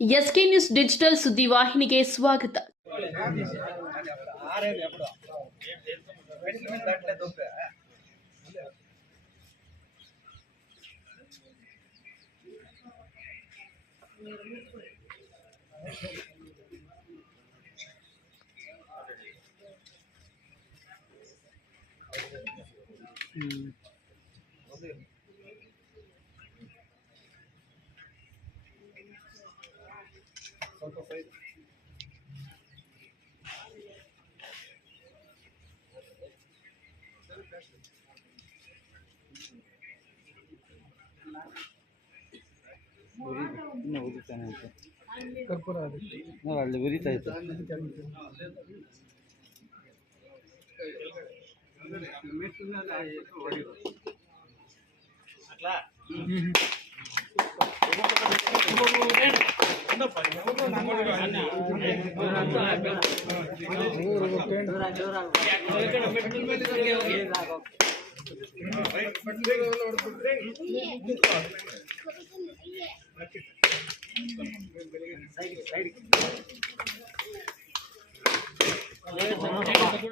SK news digital ಸುದ್ದಿವಾಹಿನಿಗೆ ಸ್ವಾಗತ ಸ್ವಲ್ಪ size ಇನ್ನು ಉರಿತಾನೆ ಅಂತ ಕರ್ಪೂರ ನಾವು ಅಲ್ಲಿ ಉರಿತಾ ಇತ್ತು ಅಟ್ಲಾ ಸೈಡ್ ಸೈಡ್